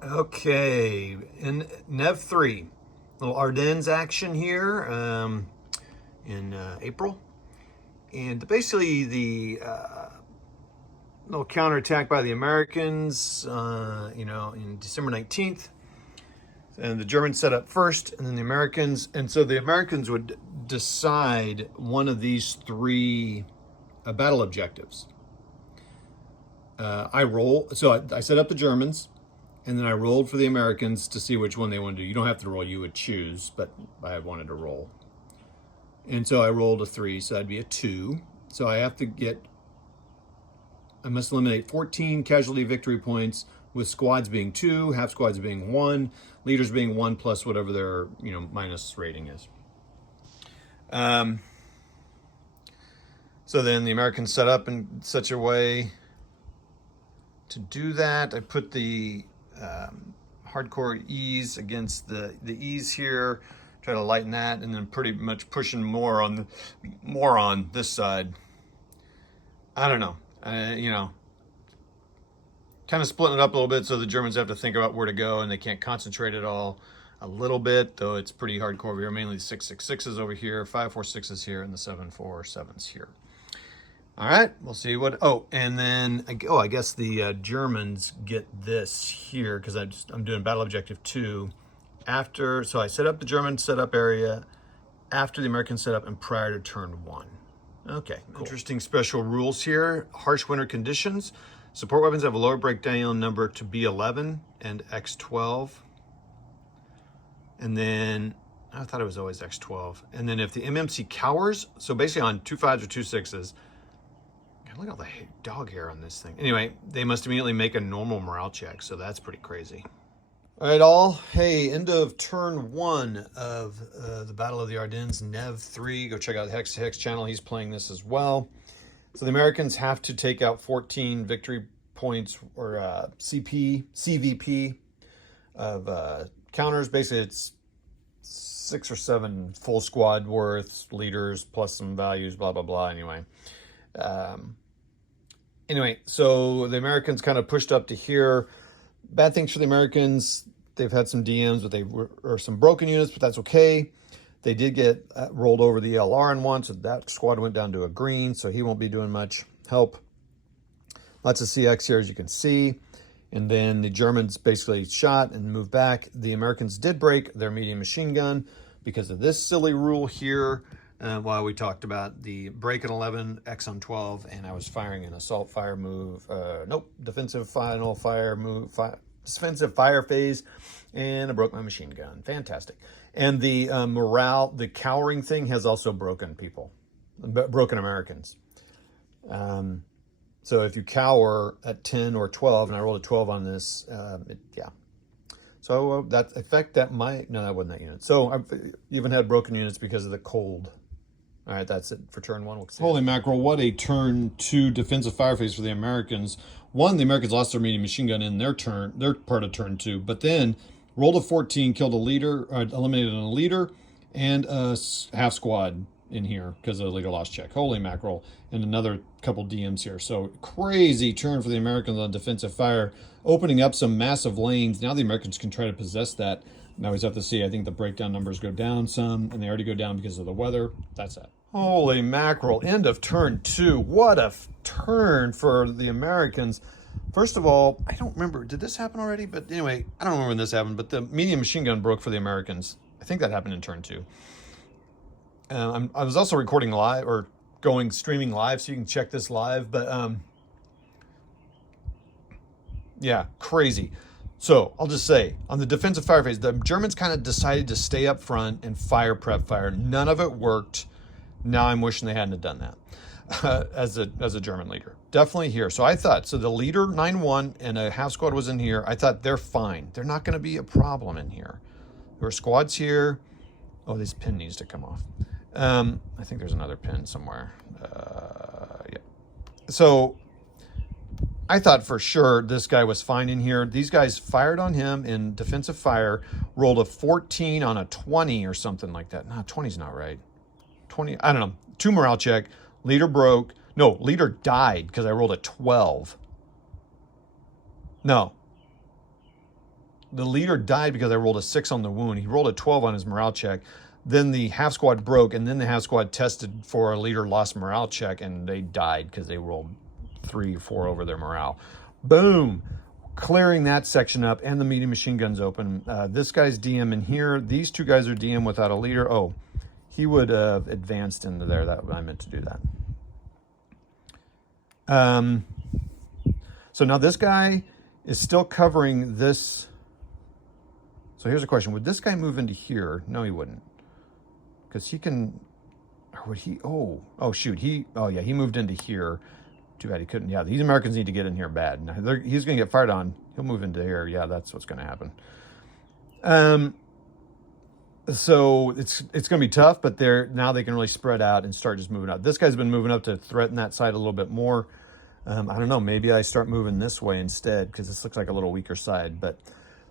Okay, in Nev 3, little Ardennes action here in April. And basically the little counterattack by the Americans, in December 19th. And the Germans set up first, and then the Americans. And so the Americans would decide one of these three battle objectives. I set up the Germans, and then I rolled for the Americans to see which one they wanted to do. You don't have to roll, you would choose, but I wanted to roll. And so I rolled a 3, so that'd be a 2. So I must eliminate 14 casualty victory points, with squads being 2, half squads being 1, leaders being 1 plus whatever their minus rating is. So then the Americans set up in such a way to do that. I put the hardcore ease against the ease here, try to lighten that, and then pretty much pushing more on this side. I don't know, kind of splitting it up a little bit so the Germans have to think about where to go and they can't concentrate it all a little bit, though it's pretty hardcore over here. Mainly 6.66s over here, 5.46s here, and the 7.47s here. All right, we'll see what. Oh, and then I guess the Germans get this here because I'm doing battle objective 2 after. So I set up the German setup area after the American setup and prior to turn 1. Okay, cool. Interesting special rules here. Harsh winter conditions. Support weapons have a lower breakdown number to B11 and X12. And then I thought it was always X12. And then if the MMC cowers, so basically on 2 5s or 2 6s. Look at all the dog hair on this thing. Anyway, they must immediately make a normal morale check, so that's pretty crazy. All right, all. Hey, end of turn 1 of the Battle of the Ardennes, Nev 3. Go check out Hex to Hex channel. He's playing this as well. So the Americans have to take out 14 victory points or CVP of counters. Basically, it's 6 or 7 full squad worth, leaders, plus some values, blah, blah, blah. Anyway, so the Americans kind of pushed up to here. Bad things for the Americans. They've had some DMs, but or some broken units, but that's okay. They did get rolled over the AAR in one, so that squad went down to a green, so he won't be doing much help. Lots of CX here, as you can see. And then the Germans basically shot and moved back. The Americans did break their medium machine gun because of this silly rule here. While we talked about the break at 11, X on 12, and I was firing an assault fire move. Defensive final fire move, defensive fire phase, and I broke my machine gun. Fantastic. And the morale, the cowering thing has also broken people, broken Americans. So if you cower at 10 or 12, and I rolled a 12 on this, yeah. So that effect, that might, no, that wasn't that unit. So I've even had broken units because of the cold. All right, that's it for turn 1. Holy mackerel, what a turn 2 defensive fire phase for the Americans. One, the Americans lost their medium machine gun in their part of turn 2, but then rolled a 14, killed a leader, eliminated a leader, and a half squad in here because of the leader lost check. Holy mackerel, and another couple DMs here. So crazy turn for the Americans on defensive fire, opening up some massive lanes. Now the Americans can try to possess that. Now we have to see. I think the breakdown numbers go down some, and they already go down because of the weather. That's it. Holy mackerel, end of turn 2. What a turn for the Americans. First of all, I don't remember, did this happen already? But anyway, I don't remember when this happened, but the medium machine gun broke for the Americans. I think that happened in turn 2. I was also recording live, or streaming live, so you can check this live, but yeah, crazy. So I'll just say, on the defensive fire phase, the Germans kind of decided to stay up front and prep fire. None of it worked. Now I'm wishing they hadn't have done that as a German leader. Definitely here. So I thought, so the leader 9-1 and a half squad was in here. I thought they're fine. They're not going to be a problem in here. There are squads here. Oh, this pin needs to come off. I think there's another pin somewhere. Yeah. So I thought for sure this guy was fine in here. These guys fired on him in defensive fire, rolled a 14 on a 20 or something like that. No, 20's not right. 20, I don't know. 2 morale check. Leader broke. No, leader died because I rolled a 12. No. the leader died because I rolled a 6 on the wound. He rolled a 12 on his morale check. Then the half squad broke, and then the half squad tested for a leader lost morale check, and they died because they rolled 3 or 4 over their morale. Boom! Clearing that section up, and the medium machine gun's open. This guy's DM in here. These 2 guys are DM without a leader. Oh, he would have advanced into there. That I meant to do that. So now this guy is still covering this. So here's a question. Would this guy move into here? No, he wouldn't. Because he can, or would he, oh shoot. He moved into here. Too bad he couldn't. Yeah, these Americans need to get in here bad. Now, he's going to get fired on. He'll move into here. Yeah, that's what's going to happen. So it's going to be tough, but now they can really spread out and start just moving out. This guy's been moving up to threaten that side a little bit more. I don't know. Maybe I start moving this way instead because this looks like a little weaker side. But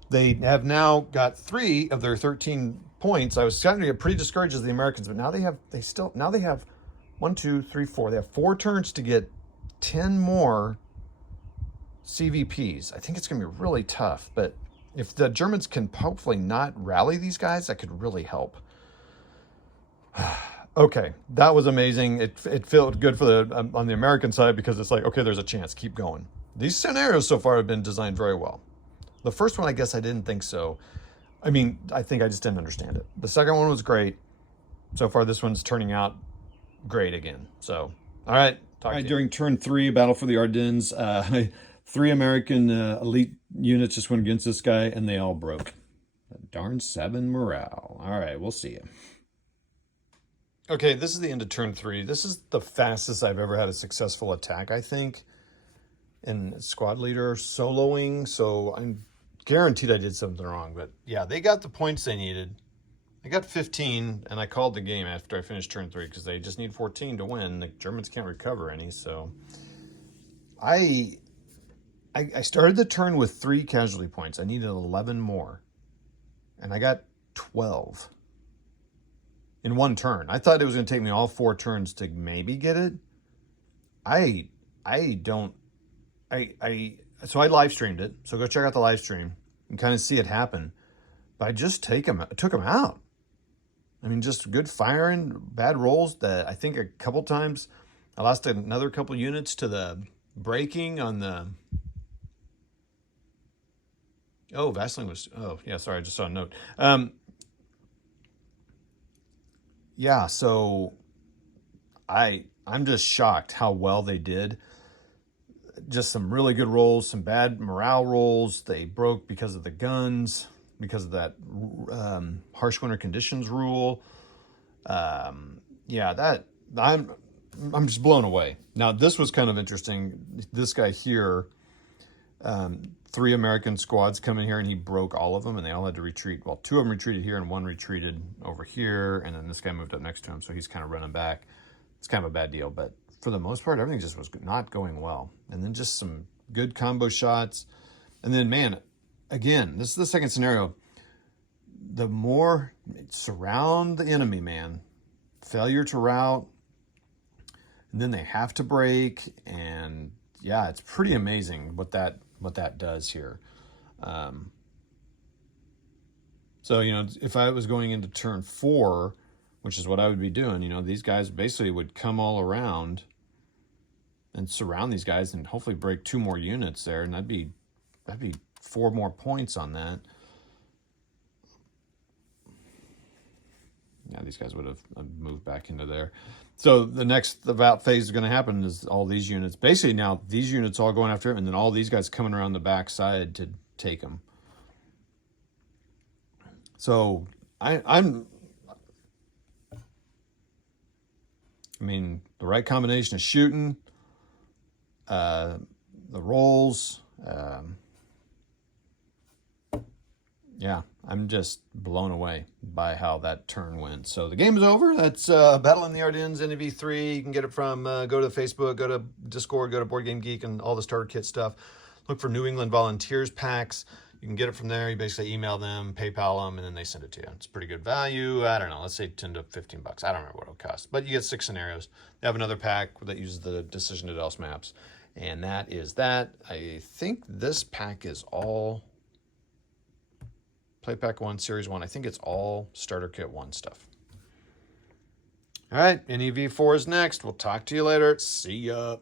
they have now got 3 of their 13 points. I was starting to get pretty discouraged as the Americans, but now they have 1, 2, 3, 4. They have 4 turns to get 10 more CVPs. I think it's going to be really tough, but if the Germans can hopefully not rally these guys, that could really help. Okay, that was amazing. It felt good for the on the American side because it's like, okay, there's a chance. Keep going. These scenarios so far have been designed very well. The first one, I guess I didn't think so. I mean, I think I just didn't understand it. The second one was great. So far, this one's turning out great again. So, all right. During turn 3, Battle for the Ardennes, 3 American elite units just went against this guy, and they all broke. Darn 7 morale. All right, we'll see you. Okay, this is the end of turn 3. This is the fastest I've ever had a successful attack, I think, in squad leader soloing. So I'm guaranteed I did something wrong. But yeah, they got the points they needed. I got 15, and I called the game after I finished turn 3 because they just need 14 to win. The Germans can't recover any, so I started the turn with 3 casualty points. I needed 11 more, and I got 12 in one turn. I thought it was going to take me all 4 turns to maybe get it. So I live streamed it. So go check out the live stream and kind of see it happen. But I just took him out. I mean, just good firing, bad rolls. That I think a couple times I lost another couple units to the braking on the. Oh, Vaseline was. Oh, yeah. Sorry, I just saw a note. Yeah. So I'm just shocked how well they did. Just some really good rolls, some bad morale rolls. They broke because of the guns, because of that harsh winter conditions rule. Yeah, that I'm just blown away. Now, this was kind of interesting. This guy here, 3 American squads come in here, and he broke all of them, and they all had to retreat. Well, 2 of them retreated here, and 1 retreated over here, and then this guy moved up next to him, so he's kind of running back. It's kind of a bad deal, but for the most part, everything just was not going well. And then just some good combo shots. And then, man, again, this is the second scenario. The more surround the enemy, man. Failure to rout. And then they have to break. And yeah, it's pretty amazing what that does here. So, if I was going into turn 4, which is what I would be doing, these guys basically would come all around and surround these guys and hopefully break 2 more units there. And that'd be 4 more points on that. Yeah, these guys would have moved back into there. So the next about phase is going to happen is all these units. Basically now these units all going after him, and then all these guys coming around the back side to take him. So I mean, the right combination of shooting, the rolls, yeah, I'm just blown away by how that turn went. So the game is over. That's Battle in the Ardennes, NV3. You can get it from, go to Facebook, go to Discord, go to Board Game Geek and all the starter kit stuff. Look for New England Volunteers packs. You can get it from there. You basically email them, PayPal them, and then they send it to you. It's pretty good value. I don't know. Let's say 10 to 15 bucks. I don't remember what it'll cost. But you get 6 scenarios. They have another pack that uses the Decision to Dose maps. And that is that. I think this pack is all Play Pack 1, Series 1. I think it's all Starter Kit 1 stuff. All right, NEV4 is next. We'll talk to you later. See ya.